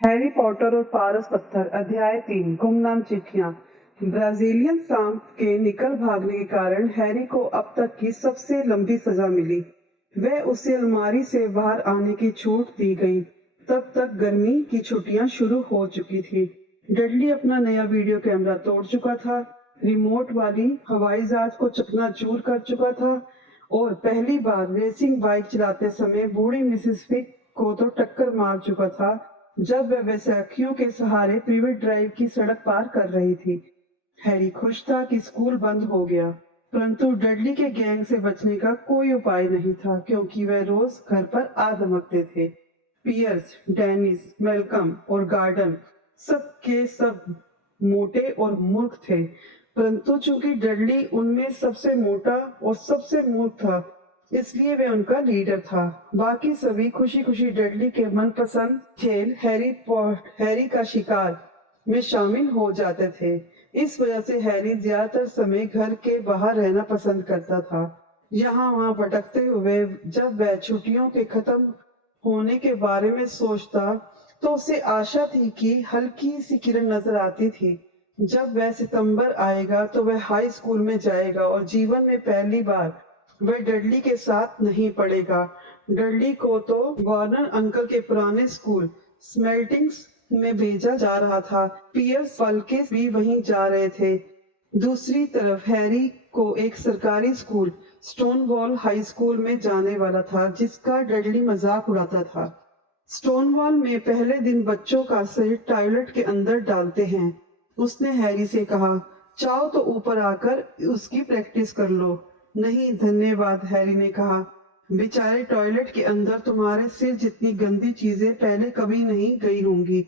Harry Potter और पारस पत्थर अध्याय 3 गुमनाम चिट्ठियां। ब्राजीलियन सांप के निकल भागने के कारण हैरी को अब तक की सबसे लंबी सजा मिली। वह उसे अलमारी से बाहर आने की छूट दी गई। तब तक गर्मी की छुट्टियां शुरू हो चुकी थी। डडली अपना नया वीडियो कैमरा तोड़ चुका था, रिमोट वाली हवाई जहाज को चकनाचूर कर चुका था और पहली बार रेसिंग बाइक चलाते समय बूढ़ी मिसेस फिक को तो टक्कर मार चुका था जब वह बैसाखियों के सहारे प्रिवेट ड्राइव की सड़क पार कर रही थी। हैरी खुश था कि स्कूल बंद हो गया, परंतु डडली के गैंग से बचने का कोई उपाय नहीं था क्योंकि वह रोज घर पर आ धमकते थे। पियर्स, डेनिस, मेलकम और गार्डन सब के सब मोटे और मूर्ख थे, परंतु चूंकि डडली उनमें सबसे मोटा और सबसे मूर्ख था, इसलिए वह उनका लीडर था। बाकी सभी खुशी खुशी डडली के मनपसंद खेल हैरी का शिकार में शामिल हो जाते थे। इस वजह से हैरी ज्यादातर समय घर के बाहर रहना पसंद करता था। यहाँ वहाँ भटकते हुए जब वह छुट्टियों के खत्म होने के बारे में सोचता तो उसे आशा थी कि हल्की सी किरण नजर आती थी। जब वह सितंबर आएगा तो वह हाई स्कूल में जाएगा और जीवन में पहली बार वह डडली के साथ नहीं पढ़ेगा। डडली को तो वार्नर अंकल के पुराने स्कूल स्मेल्टिंग्स में भेजा जा रहा था। पियर्स पलके भी वहीं जा रहे थे। दूसरी तरफ हैरी को एक सरकारी स्कूल स्टोनवॉल हाई स्कूल में जाने वाला था, जिसका डडली मजाक उड़ाता था। स्टोनवॉल में पहले दिन बच्चों का सिर टॉयलेट के अंदर डालते हैं। उसने हैरी से कहा, चाहो तो ऊपर आकर उसकी प्रैक्टिस कर लो। नहीं धन्यवाद, हैरी ने कहा। बेचारे टॉयलेट के अंदर तुम्हारे सिर जितनी गंदी चीजें पहले कभी नहीं गई होंगी।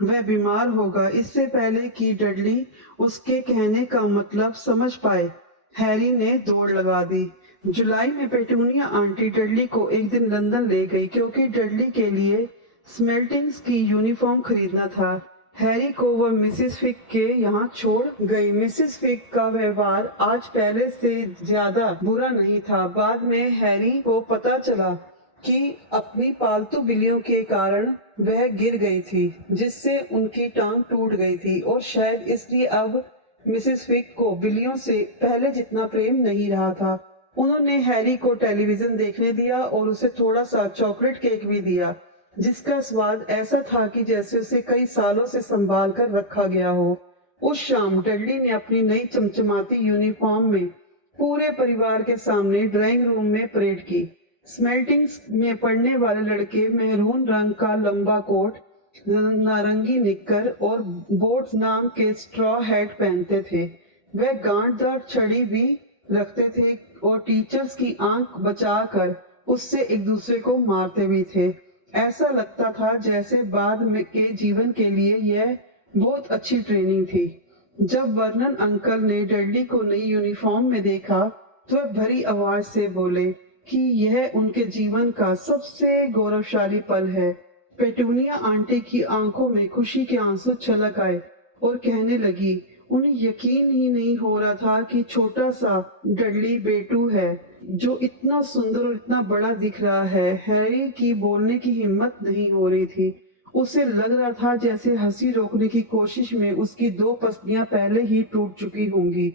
वह बीमार होगा। इससे पहले कि डडली उसके कहने का मतलब समझ पाए, हैरी ने दौड़ लगा दी। जुलाई में पेटूनिया आंटी डडली को एक दिन लंदन ले गई क्योंकि डडली के लिए स्मेल्टिंग्स की यूनिफॉर्म खरीदना था। हैरी को वह मिसेस फिक के यहाँ छोड़ गई। मिसेस फिक का व्यवहार आज पहले से ज्यादा बुरा नहीं था। बाद में हैरी को पता चला कि अपनी पालतू बिल्लियों के कारण वह गिर गई थी, जिससे उनकी टांग टूट गई थी और शायद इसलिए अब मिसेस फिक को बिल्लियों से पहले जितना प्रेम नहीं रहा था। उन्होंने हैरी को टेलीविजन देखने दिया और उसे थोड़ा सा चॉकलेट केक भी दिया, जिसका स्वाद ऐसा था कि जैसे उसे कई सालों से संभाल कर रखा गया हो। उस शाम डडली ने अपनी नई चमचमाती यूनिफॉर्म में पूरे परिवार के सामने ड्राइंग रूम में परेड की। स्मेल्टिंग्स में पढ़ने वाले लड़के मेहरून रंग का लंबा कोट, नारंगी निक्कर और बोट्स नाम के स्ट्रॉ हैट पहनते थे। वह गांठदार छड़ी भी रखते थे और टीचर्स की आंख बचाकर उससे एक दूसरे को मारते भी थे। ऐसा लगता था जैसे बाद में के जीवन के लिए यह बहुत अच्छी ट्रेनिंग थी। जब वर्नन अंकल ने डडली को नई यूनिफॉर्म में देखा तो वह भरी आवाज से बोले कि यह उनके जीवन का सबसे गौरवशाली पल है। पेटूनिया आंटी की आंखों में खुशी के आंसू छलक आए और कहने लगी, उन्हें यकीन ही नहीं हो रहा था कि छोटा सा डडली बेटू है जो इतना सुंदर और इतना बड़ा दिख रहा है। हैरी की बोलने की हिम्मत नहीं हो रही थी। उसे लग रहा था जैसे हंसी रोकने की कोशिश में उसकी दो पसलियां पहले ही टूट चुकी होंगी।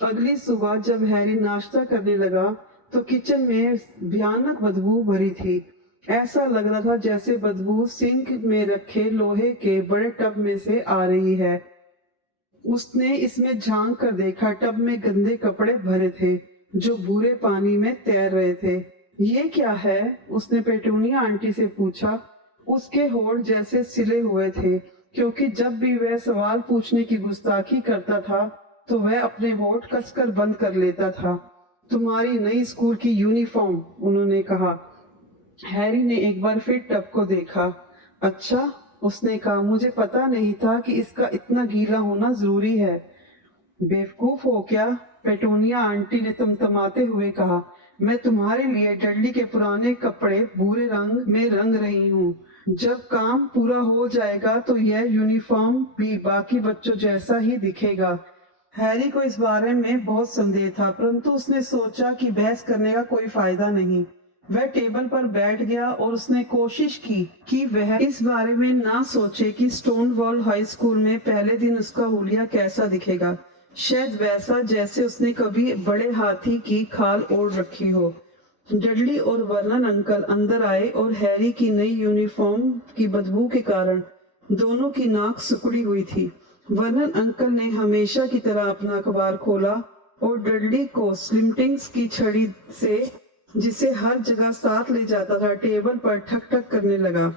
अगली सुबह जब हैरी नाश्ता करने लगा तो किचन में भयानक बदबू भरी थी। ऐसा लग रहा था जैसे बदबू सिंक में रखे लोहे के बड़े टब में से आ रही है। उसने इसमें झांक कर देखा। टब में गंदे कपड़े भरे थे जो भूरे पानी में तैर रहे थे। ये क्या है? उसने पेटूनिया आंटी से पूछा। उसके होंठ जैसे सिले हुए थे क्योंकि जब भी वह सवाल पूछने की गुस्ताखी करता था तो वह अपने होंठ कसकर बंद कर लेता था। तुम्हारी नई स्कूल की यूनिफॉर्म, उन्होंने कहा। हैरी ने एक बार फिर टब को देखा। अच्छा, उसने कहा, मुझे पता नहीं था कि इसका इतना गीला होना जरूरी है। बेवकूफ हो क्या? पेटूनिया आंटी ने तमतमाते हुए कहा। मैं तुम्हारे लिए डडली के पुराने कपड़े भूरे रंग में रंग रही हूँ। जब काम पूरा हो जाएगा तो यह यूनिफॉर्म भी बाकी बच्चों जैसा ही दिखेगा। हैरी को इस बारे में बहुत संदेह था, परंतु उसने सोचा कि बहस करने का कोई फायदा नहीं। वह टेबल पर बैठ गया और उसने कोशिश की कि वह इस बारे में ना सोचे कि स्टोनवॉल हाई स्कूल में पहले दिन उसका हुलिया कैसा दिखेगा। शायद वैसा जैसे उसने कभी बड़े हाथी की खाल ओढ़ रखी हो। डडली और वर्नन अंकल अंदर आए और हैरी की नई यूनिफॉर्म की बदबू के कारण दोनों की नाक सिकुड़ी हुई थी। वर्नन अंकल ने हमेशा की तरह अपना अखबार खोला और डडली को स्लिमटिंग्स की छड़ी से, जिसे हर जगह साथ ले जाता था, टेबल पर ठक ठक करने लगा।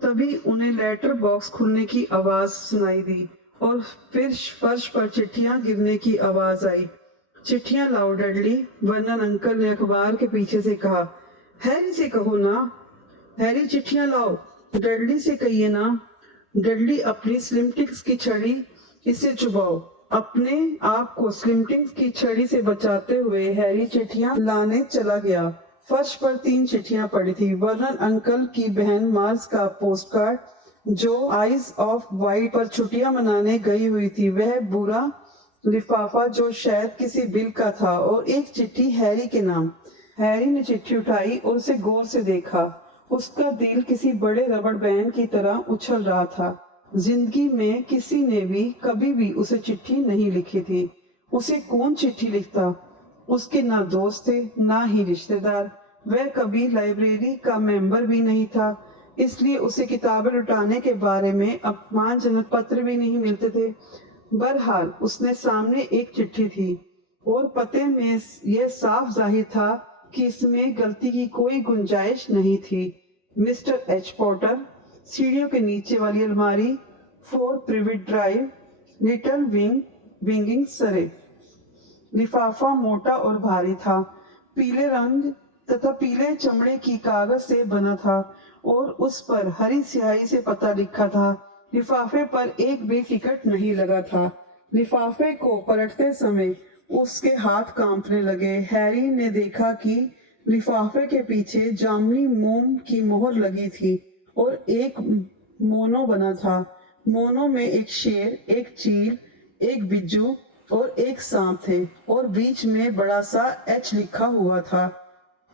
तभी उन्हें लेटर बॉक्स खुलने की आवाज सुनाई दी और फिर फर्श पर चिट्ठियां गिरने की आवाज आई। चिट्ठियां लाओ डडली, वर्नन अंकल ने अखबार के पीछे से कहा। हैरी से कहो ना, हैरी चिट्ठियां लाओ, डडली से कहिए ना। डडली अपनी स्लिमटिंग्स की छड़ी इसे चुबाओ। अपने आप को स्लिमटिंग्स की छड़ी से बचाते हुए हैरी चिट्ठियां लाने चला गया। फर्श पर 3 चिट्ठियां पड़ी थी। वर्नन अंकल की बहन मार्स का पोस्टकार्ड, जो आइज ऑफ वाइट पर छुट्टियां मनाने गई हुई थी, वह बुरा लिफाफा जो शायद किसी बिल का था, और एक चिट्ठी हैरी के नाम। हैरी ने चिट्ठी उठाई और उसे गौर से देखा। उसका दिल किसी बड़े रबड़ बैंड की तरह उछल रहा था। जिंदगी में किसी ने भी कभी भी उसे चिट्ठी नहीं लिखी थी। उसे कौन चिट्ठी लिखता? उसके ना दोस्त थे, ना ही रिश्तेदार। वह कभी लाइब्रेरी का मेंबर भी नहीं था, इसलिए उसे किताबें लुटाने के बारे में अपमानजनक पत्र भी नहीं मिलते थे। बहरहाल उसने सामने एक चिट्ठी थी और पते में यह साफ जाहिर था कि इसमें गलती की कोई गुंजाइश नहीं थी। मिस्टर एच पॉटर, सीढ़ियों के नीचे वाली अलमारी, 4 प्रिवेट ड्राइव, लिटिल विंगिंग सरे। लिफाफा मोटा और भारी था, पीले रंग तथा पीले चमड़े की कागज से बना था और उस पर हरी स्याही से पता लिखा था। लिफाफे पर एक भी टिकट नहीं लगा था। लिफाफे को पलटते समय उसके हाथ कांपने लगे। हैरी ने देखा कि लिफाफे के पीछे जामुनी मोम की मोहर लगी थी और एक मोनो बना था। मोनो में एक शेर, एक चील, एक बिज्जू और एक सांप थे और बीच में बड़ा सा एच लिखा हुआ था।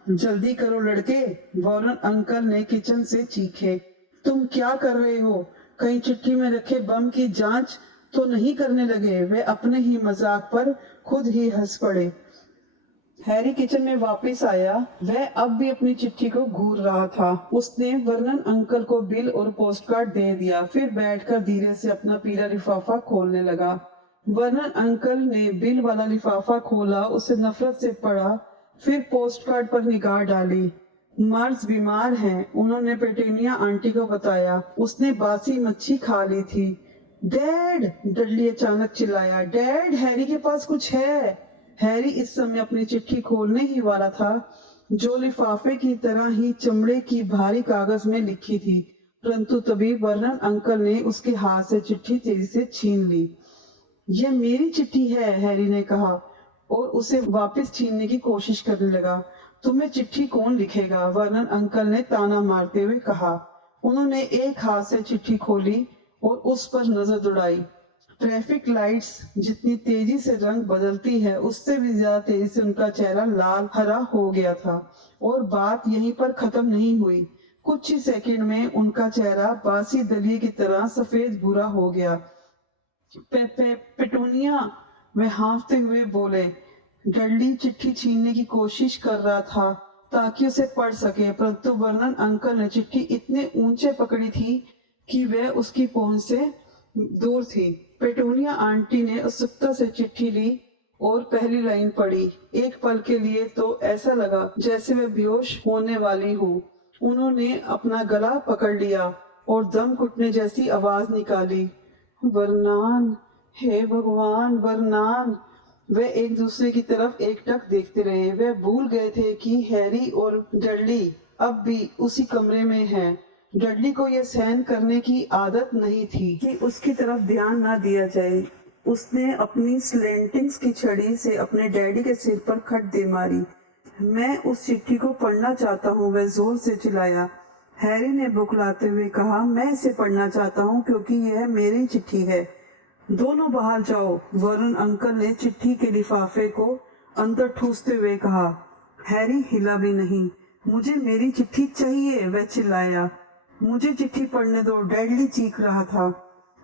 जल्दी करो लड़के, वर्नन अंकल ने किचन से चीखे। तुम क्या कर रहे हो? कहीं चिट्ठी में रखे बम की जांच तो नहीं करने लगे? वे अपने ही मजाक पर खुद ही हंस पड़े। हैरी किचन में वापस आया। वह अब भी अपनी चिट्ठी को घूर रहा था। उसने वर्नन अंकल को बिल और पोस्टकार्ड दे दिया, फिर बैठकर धीरे से अपना पीला लिफाफा खोलने लगा। वर्नन अंकल ने बिल वाला लिफाफा खोला, उसे नफरत से पढ़ा, फिर पोस्टकार्ड पर निगाह डाली। मार्स बीमार हैं, उन्होंने पेटूनिया आंटी को बताया। उसने बासी मच्छी खा ली थी। डैड, डडली अचानक चिल्लाया, डैड, हैरी के पास कुछ है। हैरी इस समय अपनी चिट्ठी खोलने ही वाला था, जो लिफाफे की तरह ही चमड़े की भारी कागज में लिखी थी, परंतु तभी वर्नन अंकल ने उसके हाथ से चिट्ठी तेजी से छीन ली। यह मेरी चिट्ठी है, हैरी ने कहा और उसे वापस छीनने की कोशिश करने लगा। तुम्हें चिट्ठी कौन लिखेगा? वर्नन अंकल ने ताना मारते हुए कहा। उन्होंने एक हाथ से चिट्ठी खोली और उस पर नजर दौड़ाई। ट्रैफिक लाइट्स जितनी तेजी से रंग बदलती है, उससे भी ज्यादा तेजी से उनका चेहरा लाल हरा हो गया था। और बात यहीं पर खत्म नहीं हुई। कुछ ही सेकंड में उनका चेहरा बासी दलिये की तरह सफेद भूरा हो गया। पेटूनिया, वे हाँफते हुए बोले। डडली चिट्ठी छीनने की कोशिश कर रहा था ताकि उसे पढ़ सके, परंतु वर्नन अंकल ने चिट्ठी इतने ऊंचे पकड़ी थी कि वह उसकी पहुंच से दूर थी। पेटूनिया आंटी ने उत्सुकता से चिट्ठी ली और पहली लाइन पढ़ी। एक पल के लिए तो ऐसा लगा जैसे वह बेहोश होने वाली हो। उन्होंने अपना गला पकड़ लिया और दम घुटने जैसी आवाज निकाली, वर्नान, हे भगवान, वर्नान। वे एक दूसरे की तरफ एकटक देखते रहे। वे भूल गए थे कि हैरी और डडली अब भी उसी कमरे में हैं। डडली को यह सहन करने की आदत नहीं थी कि उसकी तरफ ध्यान ना दिया जाए। उसने अपनी स्लेंटिंग्स की छड़ी से अपने डैडी के सिर पर खट दे मारी। मैं उस चिट्ठी को पढ़ना चाहता हूँ, वह जोर से चिल्लाया। हैरी ने बुकलाते हुए कहा, मैं इसे पढ़ना चाहता हूँ क्योंकि यह मेरी चिट्ठी है। दोनों बाहर जाओ, वर्नन अंकल ने चिट्ठी के लिफाफे को अंदर ठूसते हुए कहा। हैरी हिला भी नहीं। मुझे मेरी चिट्ठी चाहिए, वह चिल्लाया। मुझे चिट्ठी पढ़ने दो, डैडली चीख रहा था।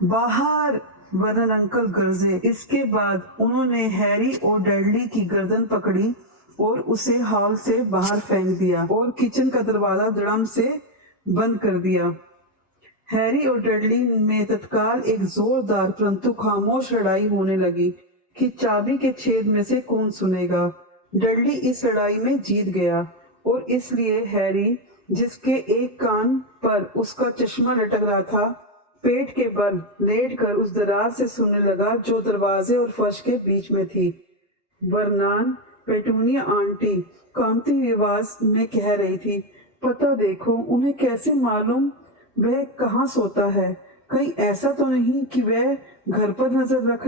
बाहर, वर्नन अंकल गरजे। इसके बाद उन्होंने हैरी और डैडली की गर्दन पकड़ी और उसे हॉल से बाहर फेंक दिया और किचन का दरवाजा धड़ाम से बंद कर दिया। हैरी और डैडली में तत्काल एक जोरदार परंतु खामोश लड़ाई होने लगी कि चाबी के छेद में से कौन सुनेगा। डैडली इस लड़ाई में जीत गया और इसलिए हैरी, जिसके एक कान पर उसका चश्मा लटक रहा था, पेट के बल लेटकर उस दराज से सुनने लगा जो दरवाजे और फर्श के बीच में थी। वर्नान, पेटूनिया आंटी कांपती हुई आवाज में कह रही थी, पता देखो, उन्हें कैसे मालूम वह कहाँ सोता है? कहीं ऐसा तो नहीं कि वह घर पर नजर रख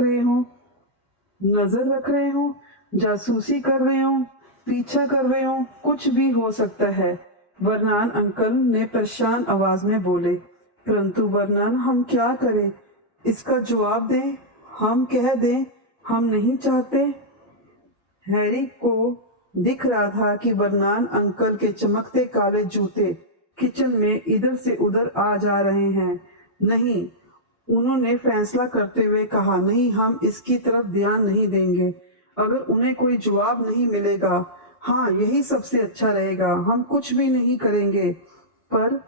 रहे हो, जासूसी कर रहे हो, पीछा कर रहे हो, कुछ भी हो सकता है। वर्नान अंकल ने परेशान आवाज में बोले। परंतु वर्नान, हम क्या करें? इसका जवाब दें, हम कह दें हम नहीं चाहते। हैरी को दिख रहा था कि वर्नान अंकल के चमकते काले जूते किचन में इधर से उधर आ जा रहे हैं। नहीं, उन्होंने फैसला करते हुए कहा, नहीं, हम इसकी तरफ ध्यान नहीं देंगे। अगर उन्हें कोई जवाब नहीं मिलेगा, हाँ, यही सबसे अच्छा रहेगा, हम कुछ भी नहीं करेंगे। पर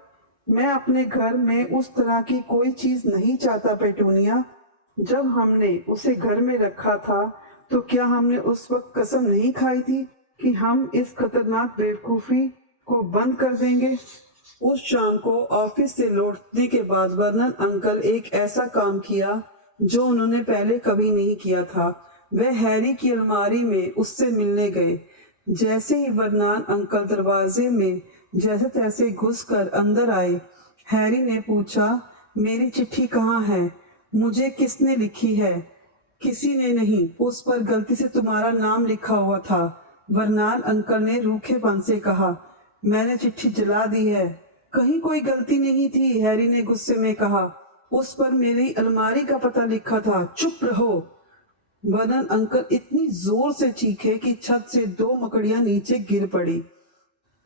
मैं अपने घर में उस तरह की कोई चीज नहीं चाहता पेटूनिया। जब हमने उसे घर में रखा था तो क्या हमने उस वक्त कसम नहीं खाई थी कि हम इस खतरनाक बेवकूफी को बंद कर देंगे? उस शाम को ऑफिस से लौटने के बाद वर्नन अंकल एक ऐसा काम किया जो उन्होंने पहले कभी नहीं किया था। वह हैरी की अलमारी में उससे मिलने गए। जैसे ही वर्नन अंकल दरवाजे में जैसे तैसे घुसकर अंदर आए, हैरी ने पूछा, मेरी चिट्ठी कहाँ है? मुझे किसने लिखी है? किसी ने नहीं, उस पर गलती से तुम्हारा नाम लिखा हुआ था। वर्नन अंकल ने रूखेपन से कहा, मैंने चिट्ठी जला दी है। कहीं कोई गलती नहीं थी, हैरी ने गुस्से में कहा, उस पर मेरी अलमारी का पता लिखा था। चुप रहो। वर्नन अंकल इतनी जोर से चीखे कि छत से 2 मकड़ियां नीचे गिर पड़ी।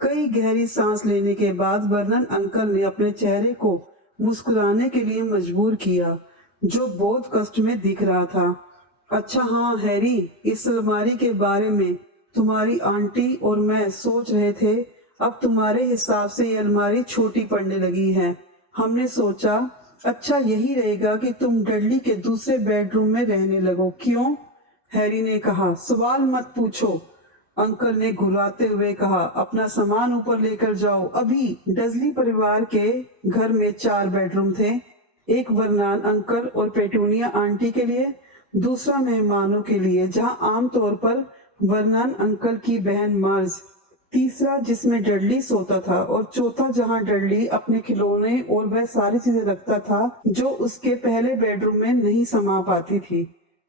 कई गहरी सांस लेने के बाद वर्नन अंकल ने अपने चेहरे को मुस्कुराने के लिए मजबूर किया, जो बहुत कष्ट में दिख रहा था। अच्छा हाँ हैरी, इस अलमारी के बारे में तुम्हारी आंटी और मैं सोच रहे थे। अब तुम्हारे हिसाब से ये अलमारी छोटी पड़ने लगी है। हमने सोचा अच्छा यही रहेगा कि तुम डडली के दूसरे बेडरूम में रहने लगो। क्यों? हैरी ने कहा। सवाल मत पूछो, अंकल ने घुराते हुए कहा। अपना सामान ऊपर लेकर जाओ अभी। डजली परिवार के घर में 4 बेडरूम थे। एक वर्नन अंकल और पेटूनिया आंटी के लिए, दूसरा मेहमानों के लिए जहां आमतौर पर वर्नन अंकल की बहन मार्ज, तीसरा जिसमें डडली सोता था, और चौथा जहां डडली अपने खिलौने और वह सारी चीजें रखता था जो उसके पहले बेडरूम में नहीं समा पाती थी।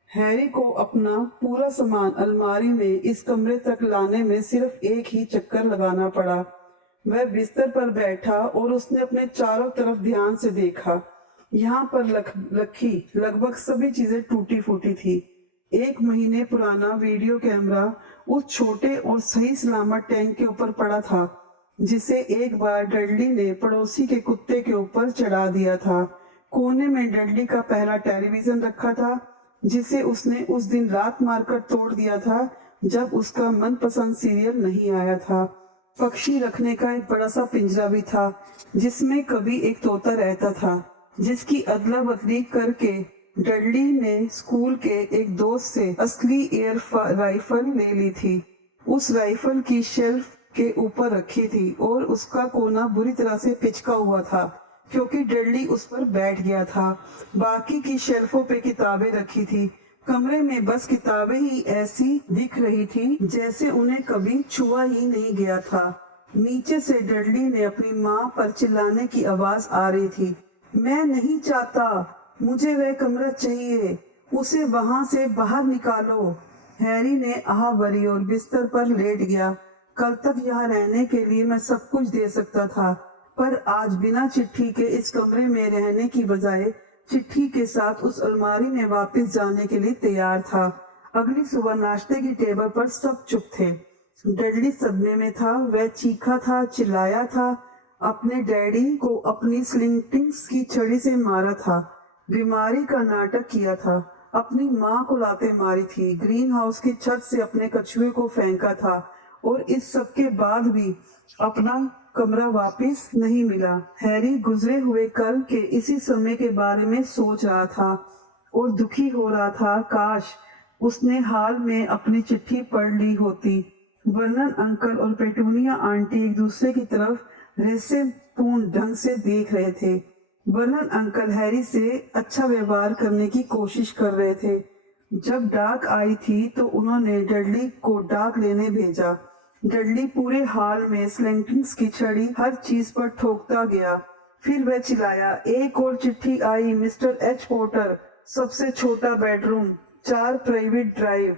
हैरी को अपना पूरा सामान अलमारी में इस कमरे तक लाने में सिर्फ एक ही चक्कर लगाना पड़ा। वह बिस्तर पर बैठा और उसने अपने चारों तरफ ध्यान से देखा। यहाँ पर रखी लगभग सभी चीजें टूटी फूटी थी। 1 महीने पुराना वीडियो कैमरा उस छोटे और सही सलामत टैंक के ऊपर पड़ा था, जिसे एक बार डडली ने पड़ोसी के कुत्ते के ऊपर चढ़ा दिया था। कोने में डडली का पहला टेलीविजन रखा था, जिसे उसने उस दिन लात मारकर तोड़ दिया था जब उसका मनपसंद सीरियल नहीं आया था। पक्षी रखने का एक बड़ा सा पिंजरा भी था, जिसमें कभी एक तोता रहता था, जिसकी अदला बदली करके डडली ने स्कूल के एक दोस्त से असली एयर राइफल ले ली थी। उस राइफल की शेल्फ के ऊपर रखी थी और उसका कोना बुरी तरह से पिचका हुआ था क्योंकि डडली उस पर बैठ गया था। बाकी की शेल्फों पे किताबें रखी थी। कमरे में बस किताबें ही ऐसी दिख रही थी जैसे उन्हें कभी छुआ ही नहीं गया था। नीचे से डडली ने अपनी माँ पर चिल्लाने की आवाज आ रही थी। मैं नहीं चाहता, मुझे वह कमरा चाहिए, उसे वहां से बाहर निकालो। हैरी ने आह भरी और बिस्तर पर लेट गया। कल तक यहाँ रहने के लिए मैं सब कुछ दे सकता था, पर आज बिना चिट्ठी के इस कमरे में रहने की बजाय चिट्ठी के साथ उस अलमारी में वापस जाने के लिए तैयार था। अगली सुबह नाश्ते की टेबल पर सब चुप थे। डडली सदमे में था। वह चीखा था, चिल्लाया था, अपने डैडी को अपनी स्लिंटिंग्स की छड़ी से मारा था, बीमारी का नाटक किया था, अपनी माँ को लाते मारी थी, ग्रीन हाउस की छत से अपने कछुए को फेंका था, और इस सब के बाद भी अपना कमरा वापस नहीं मिला। हैरी गुजरे हुए कल के इसी समय के बारे में सोच रहा था और दुखी हो रहा था। काश उसने हाल में अपनी चिट्ठी पढ़ ली होती। वर्नन अंकल और पेटूनिया आंटी एक दूसरे की तरफ रहस्यपूर्ण ढंग से देख रहे थे। वर्नन अंकल हैरी से अच्छा व्यवहार करने की कोशिश कर रहे थे। जब डाक आई थी तो उन्होंने डडली को डाक लेने भेजा। डडली पूरे हाल में स्लैंटिंग्स की छड़ी हर चीज पर ठोकता गया। फिर वह चिल्लाया, एक और चिट्ठी आई मिस्टर एच पोर्टर, सबसे छोटा बेडरूम, 4 प्राइवेट ड्राइव।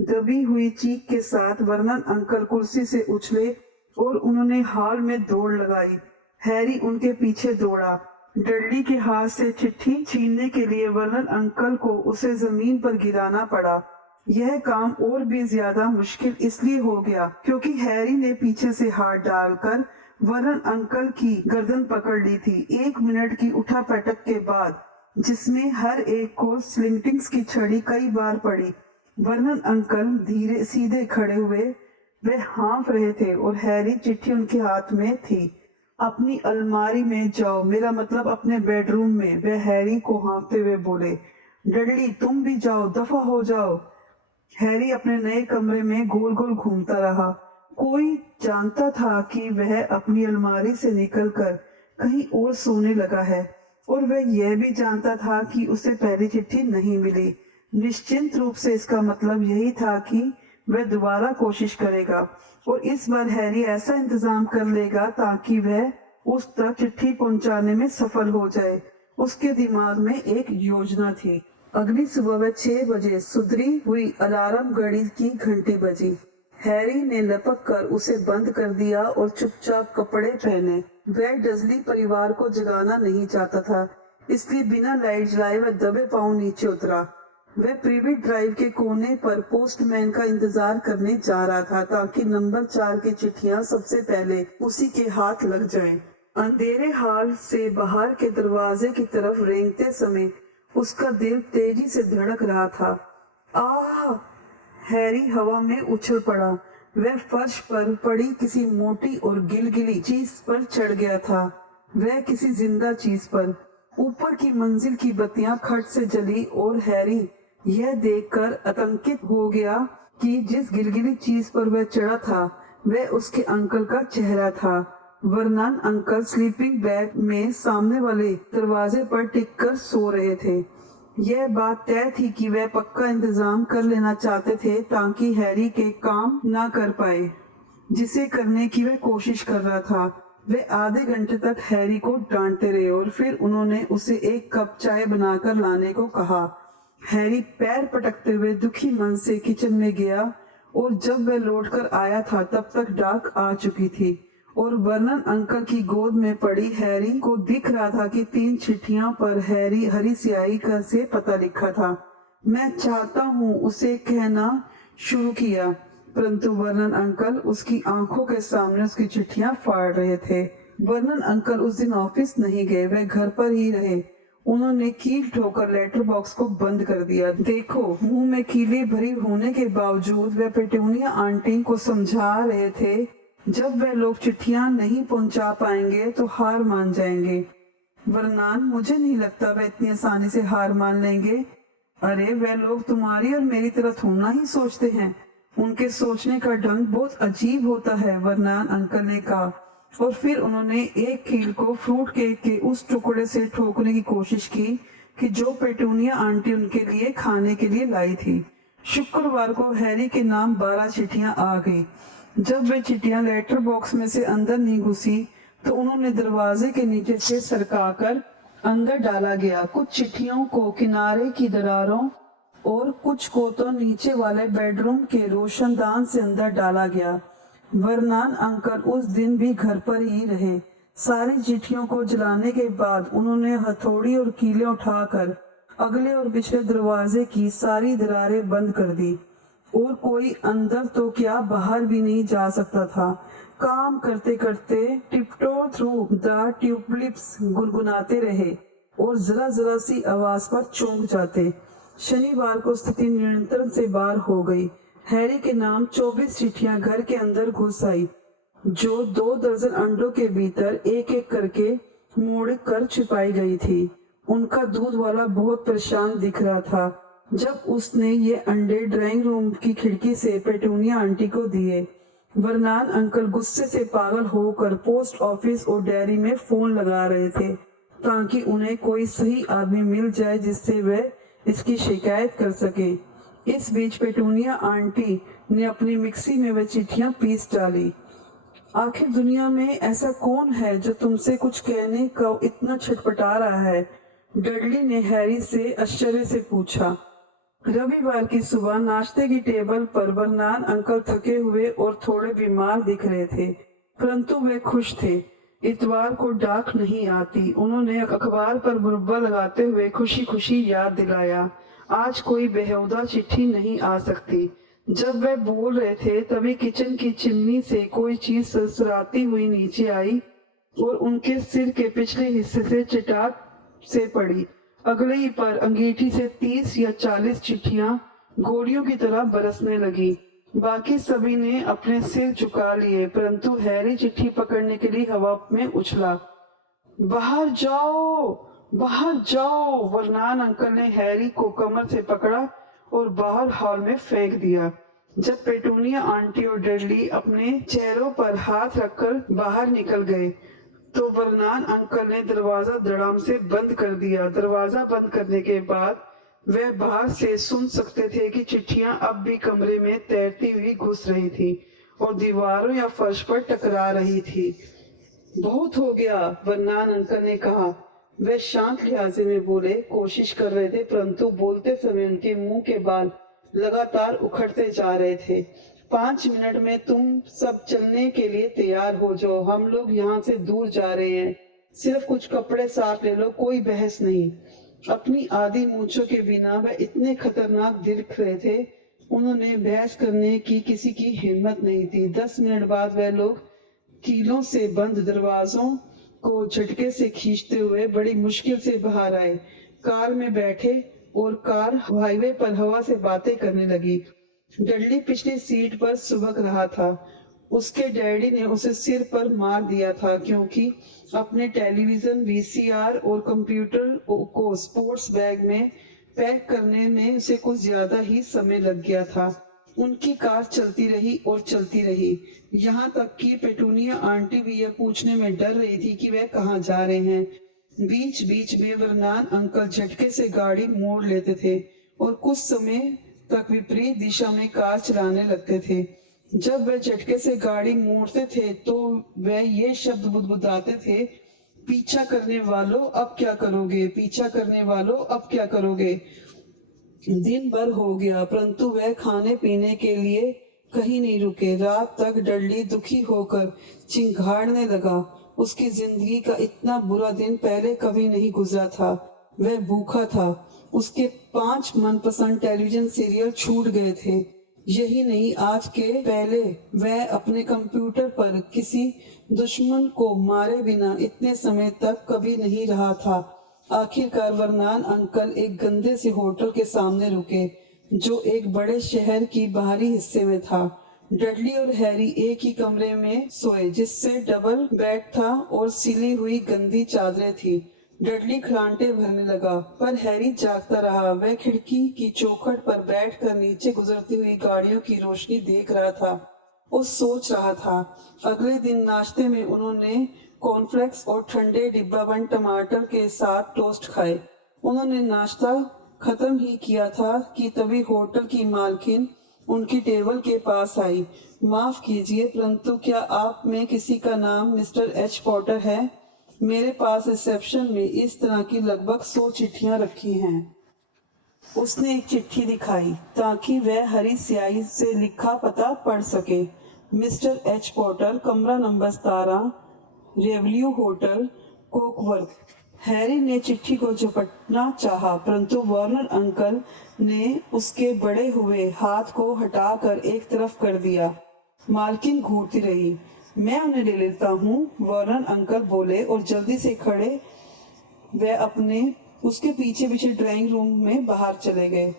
दबी हुई चीख के साथ वर्नन अंकल कुर्सी से उछले और उन्होंने हॉल में दौड़ लगाई। हैरी उनके पीछे दौड़ा। डडली के हाथ से चिट्ठी छीनने के लिए वर्नन अंकल को उसे जमीन पर गिराना पड़ा। यह काम और भी ज्यादा मुश्किल इसलिए हो गया क्योंकि हैरी ने पीछे से हाथ डालकर वर्नन अंकल की गर्दन पकड़ ली थी। 1 मिनट की उठा पटक के बाद, जिसमें हर एक को स्लिंटिंग्स की छड़ी कई बार पड़ी, वर्नन अंकल धीरे सीधे खड़े हुए। वे हाँफ रहे थे और हैरी चिट्ठी उनके हाथ में थी। अपनी अलमारी में जाओ, मेरा मतलब अपने बेडरूम में, वे हैरी को हाँफते हुए बोले। डडली तुम भी जाओ, दफा हो जाओ। हैरी अपने नए कमरे में गोल गोल घूमता रहा। कोई जानता था कि वह अपनी अलमारी से निकलकर कहीं और सोने लगा है, और वह यह भी जानता था कि उसे पहली चिट्ठी नहीं मिली। निश्चिंत रूप से इसका मतलब यही था कि वह दोबारा कोशिश करेगा और इस बार हैरी ऐसा इंतजाम कर लेगा ताकि वह उस तक चिट्ठी पहुंचाने में सफल हो जाए। उसके दिमाग में एक योजना थी। अगली सुबह वह 6 बजे सुधरी हुई अलार्म घड़ी की घंटी बजी। हैरी ने लपक कर उसे बंद कर दिया और चुपचाप कपड़े पहने। वह डजली परिवार को जगाना नहीं चाहता था, इसलिए बिना लाइट जलाए वह दबे पांव नीचे उतरा। वह प्राइवेट ड्राइव के कोने पर पोस्टमैन का इंतजार करने जा रहा था ताकि नंबर 4 की चिट्ठियां सबसे पहले उसी के हाथ लग जाएं। अंधेरे हाल से बाहर के दरवाजे की तरफ रेंगते समय उसका दिल तेजी से धड़क रहा था। आह! हैरी हवा में उछल पड़ा। वह फर्श पर पड़ी किसी मोटी और गिलगिली चीज पर चढ़ गया था। वह किसी जिंदा चीज पर। ऊपर की मंजिल की बत्तियां खट से जली और हैरी यह देखकर आतंकित हो गया कि जिस गिलगिली चीज पर वह चढ़ा था वह उसके अंकल का चेहरा था। वर्नन अंकल स्लीपिंग बैग में सामने वाले दरवाजे पर टिककर सो रहे थे। यह बात तय थी कि वह पक्का इंतजाम कर लेना चाहते थे ताकि हैरी के काम ना कर पाए, जिसे करने की वह कोशिश कर रहा था। वे आधे घंटे तक हैरी को डांटते रहे और फिर उन्होंने उसे एक कप चाय बनाकर लाने को कहा। हैरी पैर पटकते हुए दुखी मन से किचन में गया और जब वह लौटकर आया था तब तक डाक आ चुकी थी और वर्नन अंकल की गोद में पड़ी हैरी को दिख रहा था कि 3 चिट्ठियों पर हैरी हरी स्याही से पता लिखा था। मैं चाहता हूँ उसे कहना शुरू किया, परंतु वर्नन अंकल उसकी आंखों के सामने उसकी चिट्ठियां फाड़ रहे थे। वर्नन अंकल उस दिन ऑफिस नहीं गए, वह घर पर ही रहे। उन्होंने कील ठोकर लेटर बॉक्स को बंद कर दिया। देखो, मुंह में कीलें भरी होने के बावजूद वह पेटूनिया आंटी को समझा रहे थे, जब वह लोग चिट्ठियां नहीं पहुंचा पाएंगे तो हार मान जाएंगे। वर्नन, मुझे नहीं लगता वह इतनी आसानी से हार मान लेंगे। अरे, वह लोग तुम्हारी और मेरी तरह थोड़ा ही सोचते हैं। उनके सोचने का ढंग बहुत अजीब होता है, वर्नन अंकल ने कहा, और फिर उन्होंने एक कील को फ्रूट केक के उस टुकड़े से ठोकने की कोशिश की कि जो पेटूनिया आंटी उनके लिए खाने के लिए लाई थी। शुक्रवार को हैरी के नाम 12 चिट्ठियां आ गई। जब वे चिट्ठियां लेटर बॉक्स में से अंदर नहीं घुसी तो उन्होंने दरवाजे के नीचे से सरकाकर अंदर डाला गया। कुछ चिट्ठियों को किनारे की दरारों और कुछ को तो नीचे वाले बेडरूम के रोशनदान से अंदर डाला गया। वर्नन अंकल उस दिन भी घर पर ही रहे। सारी चिट्ठियों को जलाने के बाद उन्होंने हथौड़ी और कीलें उठाकर अगले और पिछले दरवाजे की सारी दरारें बंद कर दी। और कोई अंदर तो क्या बाहर भी नहीं जा सकता था। काम करते करते टिपटो थ्रू द ट्यूलिप्स गुनगुनाते रहे और जरा जरा सी आवाज पर चौंक जाते। शनिवार को स्थिति नियंत्रण से बाहर हो गई। हैरी के नाम 24 चिट्ठियां घर के अंदर घुस आई, जो 2 दर्जन अंडों के भीतर एक एक करके मोड़ कर छिपाई गई थी। उनका दूध वाला बहुत परेशान दिख रहा था जब उसने ये अंडे ड्राइंग रूम की खिड़की से पेटूनिया आंटी को दिए। वरनान अंकल गुस्से से पागल होकर पोस्ट ऑफिस और डेयरी में फोन लगा रहे थे ताकि उन्हें कोई सही आदमी मिल जाए जिससे वे इसकी शिकायत कर सके। इस बीच पेटूनिया आंटी ने अपनी मिक्सी में वह चिट्ठियां पीस डाली। आखिर दुनिया में ऐसा कौन है जो तुमसे कुछ कहने का इतना छटपटा रहा है? डडली ने हैरी से आश्चर्य से पूछा। रविवार की सुबह नाश्ते की टेबल पर वरनान अंकल थके हुए और थोड़े बीमार दिख रहे थे, परंतु वे खुश थे। इतवार को डाक नहीं आती। उन्होंने अखबार पर मुरब्बा लगाते हुए खुशी खुशी याद दिलाया, आज कोई बेहुदा चिट्ठी नहीं आ सकती। जब वे बोल रहे थे तभी किचन की चिमनी से कोई चीज सरसराती हुई नीचे आई और उनके सिर के पिछले हिस्से से चटाक से पड़ी। अगले ही पर अंगीठी से 30 या 40 चिट्ठियां गोलियों की तरह बरसने लगी। बाकी सभी ने अपने सिर झुका लिए, परंतु हैरी चिट्ठी पकड़ने के लिए हवा में उछला। बाहर जाओ, बाहर जाओ! वरनान अंकल ने हैरी को कमर से पकड़ा और बाहर हॉल में फेंक दिया। जब पेटूनिया आंटी और डडली अपने चेहरों पर हाथ रखकर बाहर निकल गए तो वरनान अंकल ने दरवाजा धड़ाम से बंद कर दिया। दरवाजा बंद करने के बाद वे बाहर से सुन सकते थे कि चिट्ठियां अब भी कमरे में तैरती हुई घुस रही थी और दीवारों या फर्श पर टकरा रही थी। बहुत हो गया, वरनान अंकल ने कहा। वे शांत लिहाजे में बोले कोशिश कर रहे थे, परंतु बोलते समय उनके मुंह के बाल लगातार उखड़ते जा रहे थे। 5 मिनट में तुम सब चलने के लिए तैयार हो जाओ। हम लोग यहाँ से दूर जा रहे हैं। सिर्फ कुछ कपड़े साफ ले लो, कोई बहस नहीं। अपनी आधी मूंछों के बिना वह इतने खतरनाक दिख रहे थे, उन्होंने बहस करने की किसी की हिम्मत नहीं थी। 10 मिनट बाद वह लोग कीलों से बंद दरवाजों को झटके से खींचते हुए बड़ी मुश्किल से बाहर आए। कार में बैठे और कार हाईवे पर हवा से बातें करने लगी। डडली पिछली सीट पर सुबक रहा था। उसके डैडी ने उसे सिर पर मार दिया था क्योंकि अपने टेलीविजन, वीसीआर और कंप्यूटर को स्पोर्ट्स बैग में पैक करने में उसे कुछ ज्यादा ही समय लग गया था। उनकी कार चलती रही और चलती रही, यहाँ तक कि पेटूनिया आंटी भी यह पूछने में डर रही थी कि वह कहाँ जा रहे हैं। बीच बीच में वरनान अंकल झटके से गाड़ी मोड़ लेते थे और कुछ समय तक विपरीत दिशा में कार चलाने लगते थे। जब वह झटके से गाड़ी मोड़ते थे तो वह ये शब्द बुदबुदाते थे, पीछा करने वालों अब क्या करोगे, पीछा करने वालों अब क्या करोगे। दिन भर हो गया परंतु वह खाने पीने के लिए कहीं नहीं रुके। रात तक डडली दुखी होकर चिंघाड़ने लगा। उसकी जिंदगी का इतना बुरा दिन पहले कभी नहीं गुजरा था। वह भूखा था। उसके 5 मनपसंद टेलीविजन सीरियल छूट गए थे। यही नहीं, आज के पहले वह अपने कंप्यूटर पर किसी दुश्मन को मारे बिना इतने समय तक कभी नहीं रहा था। आखिरकार वरनान अंकल एक गंदे से होटल के सामने रुके जो एक बड़े शहर की बाहरी हिस्से में था। डडली और हैरी एक ही कमरे में सोए जिससे डबल बेड था और सिली हुई गंदी चादरें थी। डडली खरांटे भरने लगा पर हैरी जागता रहा। वह खिड़की की चौखट पर बैठकर नीचे गुजरती हुई गाड़ियों की रोशनी देख रहा था और सोच रहा था। अगले दिन नाश्ते में उन्होंने कॉर्नफ्लेक्स और ठंडे डिब्बाबंद टमाटर के साथ टोस्ट खाए। उन्होंने नाश्ता खत्म ही किया था कि तभी होटल की मालकिन उनकी टेबल के पास आई। माफ कीजिए, परंतु क्या आप में किसी का नाम मिस्टर एच पॉटर है? मेरे पास रिसेप्शन में इस तरह की लगभग 100 चिट्ठियां रखी हैं। उसने एक चिट्ठी दिखाई ताकि वह हरी स्याही से लिखा पता पढ़ सके। मिस्टर एच पॉटर, कमरा नंबर 17, रेवल्यू होटल, कोकवर्थ। हैरी ने चिट्ठी को झपटना चाहा, परंतु वार्नर अंकल ने उसके बड़े हुए हाथ को हटाकर एक तरफ कर दिया। मालकिन घूरती रही। मैं उन्हें ले लेता हूँ, वार्नर अंकल बोले और जल्दी से खड़े वह उसके पीछे पीछे ड्राइंग रूम में बाहर चले गए।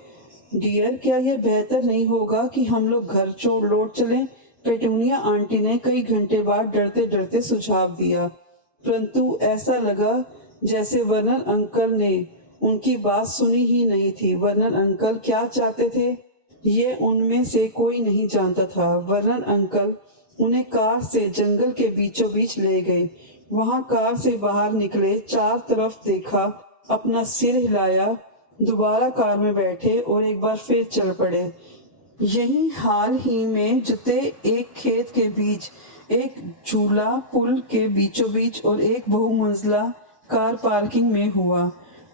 डियर, क्या यह बेहतर नहीं होगा कि हम लोग घर लौट चलें? पेटूनिया आंटी ने कई घंटे बाद डरते डरते सुझाव दिया, परंतु ऐसा लगा जैसे वर्नर अंकल ने उनकी बात सुनी ही नहीं थी। वर्नर अंकल क्या चाहते थे ये उनमें से कोई नहीं जानता था। वर्नर अंकल उन्हें कार से जंगल के बीचों बीच ले गए। वहां कार से बाहर निकले, चार तरफ देखा, अपना सिर हिलाया, दोबारा कार में बैठे और एक बार फिर चल पड़े। यही हाल ही में जुते एक खेत के बीच, एक झूला पुल के बीचों बीच और एक बहुमंजिला कार पार्किंग में हुआ।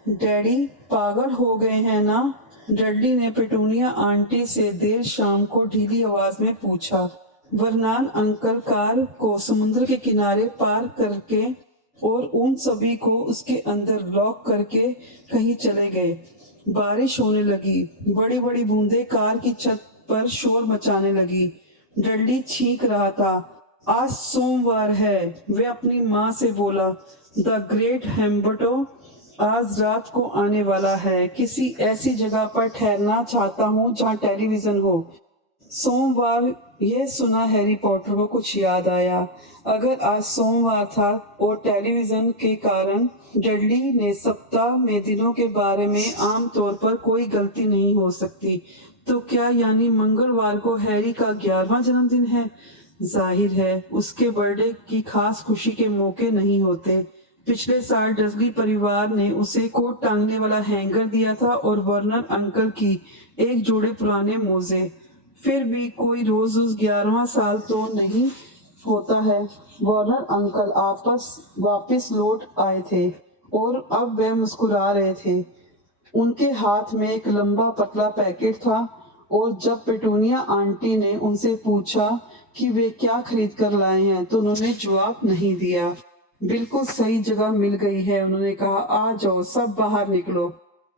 डैडी पागल हो गए हैं ना? डडली ने पेटूनिया आंटी से देर शाम को ढीली आवाज में पूछा। वर्नान अंकल कार को समुद्र के किनारे पार करके और उन सभी को उसके अंदर लॉक करके कहीं चले गए। बारिश होने लगी। बड़ी बड़ी बूंदें कार की छत पर शोर मचाने लगी। डडली छींक रहा था। आज सोमवार है, वह अपनी माँ से बोला। द ग्रेट हेम्बर्टो आज रात को आने वाला है। किसी ऐसी जगह पर ठहरना चाहता हूँ जहाँ टेलीविजन हो। सोमवार, यह सुना हैरी पॉटर को कुछ याद आया। अगर आज सोमवार था और टेलीविजन के कारण डडली ने सप्ताह में दिनों के बारे में आमतौर पर कोई गलती नहीं हो सकती, तो क्या यानी मंगलवार को हैरी का 11वां जन्मदिन है? जाहिर है उसके बर्थडे की खास खुशी के मौके नहीं होते। पिछले साल डर्सली परिवार ने उसे कोट टांगने वाला हैंगर दिया था और वर्नर अंकल की एक जोड़े पुराने मोजे। फिर भी कोई रोज उस 11वां साल तो नहीं होता है। वार्नर अंकल वापस लौट आए थे और अब वह मुस्कुरा रहे थे। उनके हाथ में एक लंबा पतला पैकेट था और जब पेटूनिया आंटी ने उनसे पूछा कि वे क्या खरीद कर लाए हैं तो उन्होंने जवाब नहीं दिया। बिल्कुल सही जगह मिल गई है, उन्होंने कहा। आ जाओ, सब बाहर निकलो।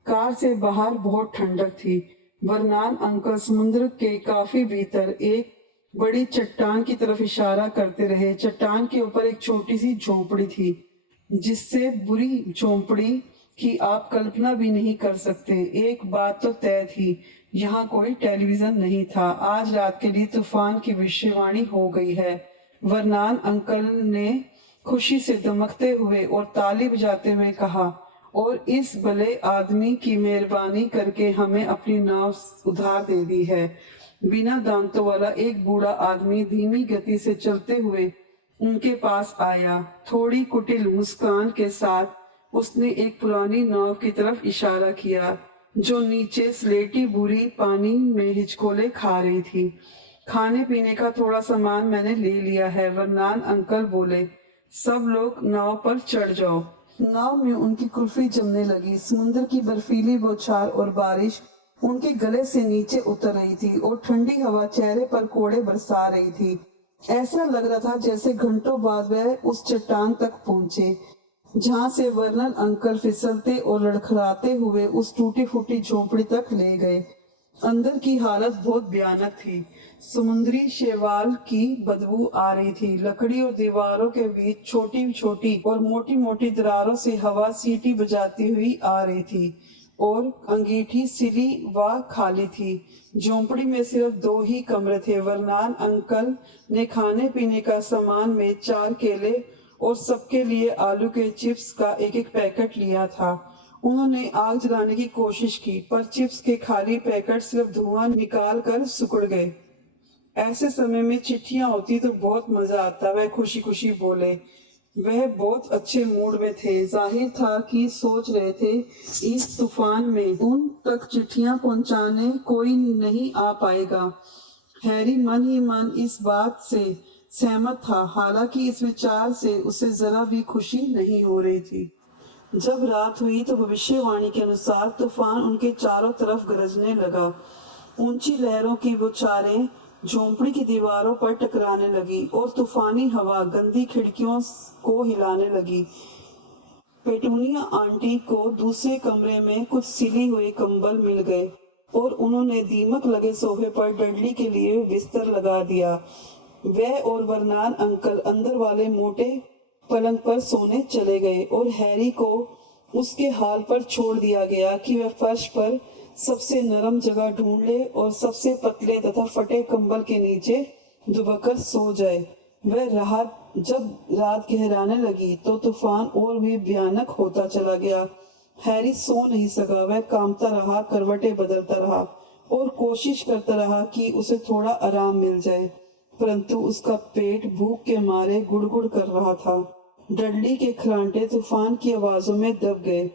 कार से बाहर बहुत ठंडक थी। वर्नान अंकल समुद्र के काफी भीतर एक बड़ी चट्टान की तरफ इशारा करते रहे। चट्टान के ऊपर एक छोटी सी झोंपड़ी थी, जिससे बुरी झोंपड़ी की आप कल्पना भी नहीं कर सकते। एक बात तो तय थी, यहाँ कोई टेलीविजन नहीं था। आज रात के लिए तूफान की भविष्यवाणी हो गई है। वर्नान अंकल ने खुशी से दमकते हुए और ताली बजाते हुए कहा, और इस भले आदमी की मेहरबानी करके हमें अपनी नाव उधार दे दी है। बिना दांतों वाला एक बूढ़ा आदमी धीमी गति से चलते हुए उनके पास आया। थोड़ी कुटिल मुस्कान के साथ उसने एक पुरानी नाव की तरफ इशारा किया, जो नीचे स्लेटी बुरी पानी में हिचकोले खा रही थी। खाने पीने का थोड़ा सामान मैंने ले लिया है, वर्नान अंकल बोले। सब लोग नाव पर चढ़ जाओ। नाव में उनकी कुल्फी जमने लगी। समुद्र की बर्फीली बौछार और बारिश उनके गले से नीचे उतर रही थी और ठंडी हवा चेहरे पर कोड़े बरसा रही थी। ऐसा लग रहा था जैसे घंटों बाद वह उस चट्टान तक पहुंचे, जहां से वर्नर अंकल फिसलते और लड़खड़ाते हुए उस टूटी फूटी झोपड़ी तक ले गए। अंदर की हालत बहुत भयानक थी। समुद्री शैवाल की बदबू आ रही थी। लकड़ी और दीवारों के बीच छोटी छोटी और मोटी मोटी दरारों से हवा सीटी बजाती हुई आ रही थी और अंगीठी सिली व खाली थी। झोंपड़ी में सिर्फ 2 ही कमरे थे। वर्नान अंकल ने खाने पीने का सामान में 4 केले और सबके लिए आलू के चिप्स का एक पैकेट लिया था। उन्होंने आग जलाने की कोशिश की, पर चिप्स के खाली पैकेट सिर्फ धुआं निकाल कर सिकुड़ गए। ऐसे समय में चिट्ठियां होती तो बहुत मजा आता, वह खुशी खुशी बोले। वह बहुत अच्छे मूड में थे। जाहिर था कि सोच रहे थे इस तूफान में उन तक चिट्ठियां पहुंचाने कोई नहीं आ पाएगा। हैरी मन ही मन इस बात से सहमत था, हालांकि इस विचार से उसे जरा भी खुशी नहीं हो रही थी। जब रात हुई तो भविष्यवाणी के अनुसार तूफान उनके चारों तरफ गरजने लगा। ऊंची लहरों की बौछारें झोंपड़ी की दीवारों पर टकराने लगी और तूफानी हवा गंदी खिड़कियों को हिलाने लगी। पेटूनिया आंटी को दूसरे कमरे में कुछ सिले हुए कंबल मिल गए और उन्होंने दीमक लगे सोफे पर डडली के लिए बिस्तर लगा दिया। वह और वरनान अंकल अंदर वाले मोटे पलंग पर सोने चले गए और हैरी को उसके हाल पर छोड़ दिया गया कि वह फर्श पर सबसे नरम जगह ढूंढ ले और सबसे पतले तथा फटे कंबल के नीचे दुबककर सो जाए। जब रात गहराने लगी तो तूफान और भी भयानक होता चला गया। हैरी सो नहीं सका। वह कांपता रहा, करवटें बदलता रहा और कोशिश करता रहा कि उसे थोड़ा आराम मिल जाए, परंतु उसका पेट भूख के मारे गुड़गुड़ कर रहा था। डडली के खरांटे तूफान की आवाजों में दब गए।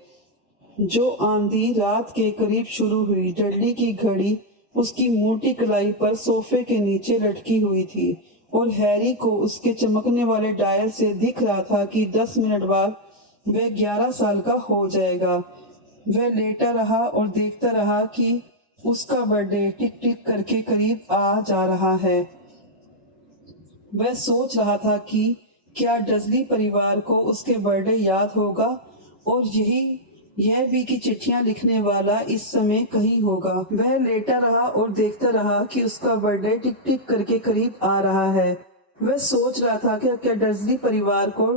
जो आंधी रात के करीब शुरू हुई। डडली की घड़ी उसकी मोटी कलाई पर सोफे के नीचे लटकी हुई थी और हैरी को उसके चमकने वाले डायल से दिख रहा था कि 10 मिनट बाद वह 11 साल का हो जाएगा। वह लेटा रहा और देखता रहा कि उसका बर्थडे टिक टिक करके करीब आ जा रहा है। वह सोच रहा था कि क्या डजली परिवार को उसके बर्थडे याद होगा और यह भी कि चिट्ठियां लिखने वाला इस समय कहीं होगा। वह लेटा रहा और देखता रहा कि उसका बर्थडे टिक टिक करके करीब आ रहा है। वह सोच रहा था कि क्या डजली परिवार को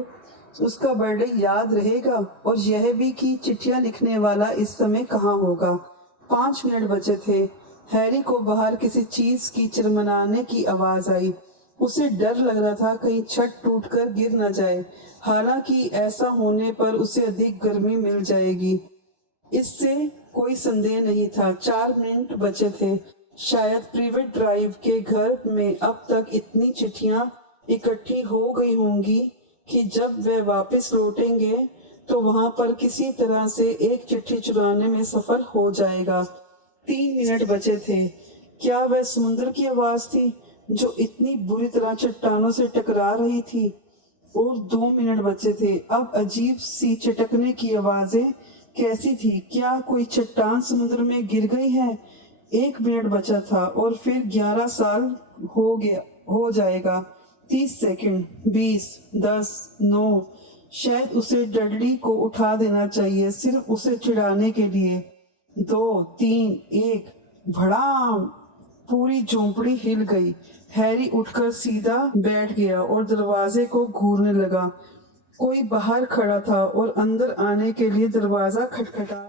उसका बर्थडे याद रहेगा और यह भी कि चिट्ठियां लिखने वाला इस समय कहाँ होगा। 5 मिनट बचे थे। हैरी को बाहर किसी चीज की चिरमनाने की आवाज आई। उसे डर लग रहा था कहीं छत टूटकर गिर न जाए। हालांकि ऐसा होने पर उसे अधिक गर्मी मिल जाएगी, इससे कोई संदेह नहीं था। 4 मिनट बचे थे। शायद प्रिवेट ड्राइव के घर में अब तक इतनी चिट्ठियां इकट्ठी हो गई होंगी कि जब वे वापस लौटेंगे तो वहां पर किसी तरह से एक चिट्ठी चुराने में सफल हो जाएगा। 3 मिनट बचे थे। क्या वह समुद्र की आवाज थी जो इतनी बुरी तरह चट्टानों से टकरा रही थी? और 2 मिनट बचे थे। अब अजीब सी चटकने की आवाजें कैसी थी? क्या कोई चट्टान समुद्र में गिर गई है? 1 मिनट बचा था और फिर 11 साल हो जाएगा। 30 सेकंड, 20, 10, 9। शायद उसे डडली को उठा देना चाहिए, सिर्फ उसे चिढ़ाने के लिए। 2, 3, 1, भड़ाम! पूरी झोंपड़ी हिल गई। हैरी उठकर सीधा बैठ गया और दरवाजे को घूरने लगा। कोई बाहर खड़ा था और अंदर आने के लिए दरवाजा खटखटा